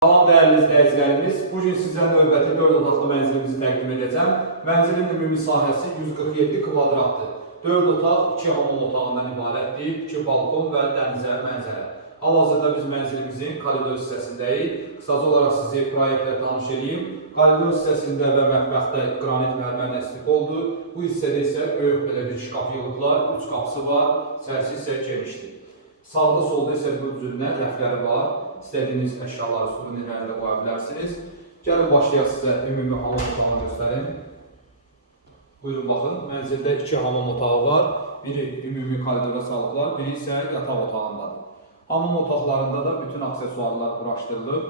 Salam dəyərli izləyicilərimiz, bu gün sizə növbəti 4 otaqlı mənzilimizi təqdim edəcəm. Mənzilin ümumi sahəsi 147 kvadratdır. 4 otaq, 2 hamam otağından ibarətdir, 2 balkon və dənizə mənzərə. Hal-hazırda biz mənzilimizin koridor hissəsindəyik. Qısaca olaraq sizi proyektlə tanış edeyim. Koridor hissəsində və mətbəxdə qranit mərmərlə istifadə oldu. Bu hissədə isə böyük belə bir şkaf yığılıblar, 3 qapısı var, içərisi isə genişdir. Sağda solda isə bu cürlə rəfləri var. İstədiyiniz əşyaları suvenirlərlə qoya bilərsiniz. Gəlin başlayaq sizə ümumi hamam otağını göstərim. Buyurun baxın, mənzildə iki hamam otağı var. Biri ümumi koridora salıblar, biri isə yataq otağındadır. Hamam otaqlarında da bütün aksesuarlar quraşdırılıb.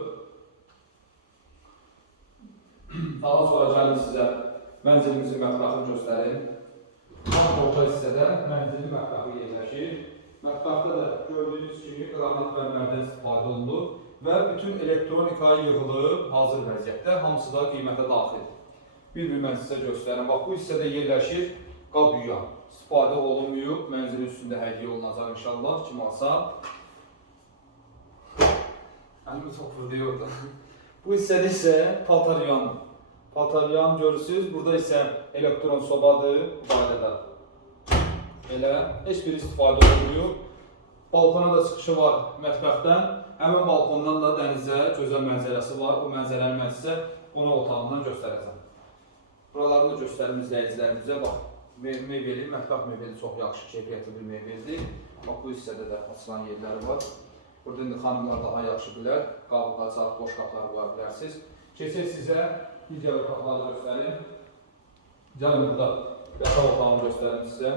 Daha sonra gəlin sizə mənzilimizin mətbəxini göstərim. Tam orta hissədə mənzilin mətbəxi yerləşir. Mətbəxdə də gördüyünüz kimi qranit mərmərdən istifadə olunub və bütün elektronika yığılıb hazır vəziyyətdə, hamısı da qiymətə daxildir. Bir-bir mən sizə göstərim. Bax bu hissədə yerləşir qab yuyan. İstifadə olunmuyor. Mənzilin üstündə hədiyyə olunacaq inşallah. Kim alsa. Əlimi topurdu orada. bu hissədə isə. Paltar yuyan görürsünüz. Burada isə elektron sobadır. Bu barədə Elə heç bir istifadə olunmuyor. Balkona da çıxışı var mətbəxdən. Həmin balkondan da dənizə gözəl mənzərəsi var. O mənzərəni mən sizə qonaq otağından göstərəcəm. Buraları da göstərim izləyicilərimizə. Bax, me- mebeli, mətbəx mebeli çox yaxşı keyfiyyətli bir mebeldir. Bax bu hissədə də açılan yerləri var. Burada indi xanımlar daha yaxşı bilər. Qabı qacaq, boş qapıları qoya bilərsiniz. Keçək sizə digər otaqları göstərim. Gəlin burada yataq otağını göstərim sizə.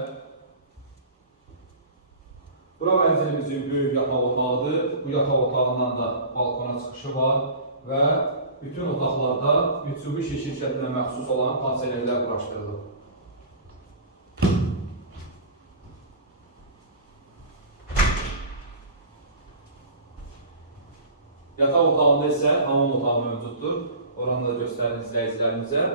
Bura mənzilimizin böyük yataq otağıdır. Bu yataq otağından da balkona çıxışı var və bütün otaqlarda Mitsubishi şirkətinə məxsus olan panserlər quraşdırılıb. Yataq otağında isə hamam otağı mövcuddur. Oranı da göstərin izləyicilərimizə.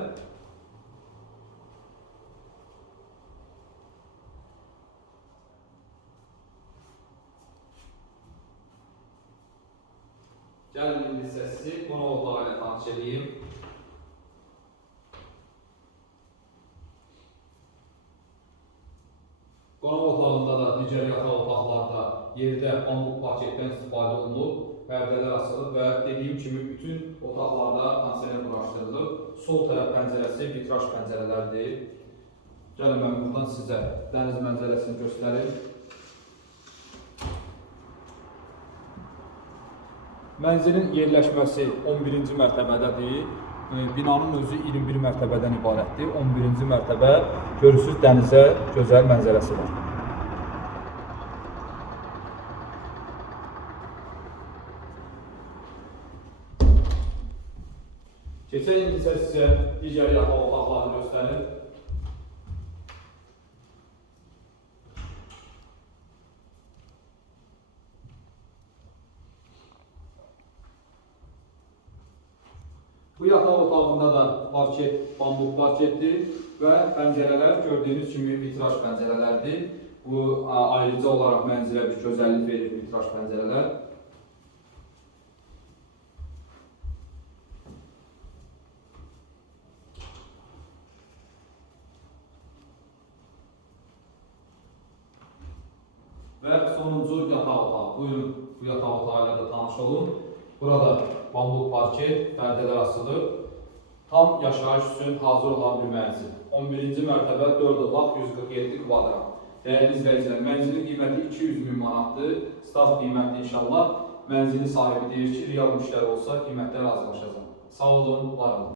Gəlin indi qonaq otağı ilə tanış edeyim. Qonaq otağında da digər yataq otaqlarda yerdə pamuk paketdən istifadə olunub, pərdələr açılıb və dediyim kimi bütün otaqlarda kondisioner quraşdırılıb. Sol tərəf pəncərəsi vitraj pəncərələrdir. Gəlin mən buradan sizə dəniz mənzərəsini göstərim. Mənzilin yerləşməsi 11-ci mərtəbədədir. E, Binanın özü 21 mərtəbədən ibarətdir. 11-ci mərtəbə görürsüz dənizə gözəl mənzərəsi var. Keçən il isə sizə digər yataq otaqlarını göstərim. Bu yataq otağında da parket, bambuk parketdir və pəncərələr gördüyünüz kimi vitraj pəncərələrdir. Bu ayrıca olaraq mənzilə bir gözəllik verir vitraj pəncərələr. Və sonuncu yataq otağı. Buyurun bu yataq otağı ilə də tanış olun. Burada bambuk parket, pərdələr asılıb. Tam yaşayış üçün hazır olan bir mənzil. 11-ci mərtəbə 4 otaq 147 kvadrat. Dəyərli izləyicilər, mənzilin qiyməti 200 min manatdır. Start qiyməti inşallah. Mənzilin sahibi deyir ki, real müştəri olsa qiymətlər razılaşacaq. Sağ olun, var olun.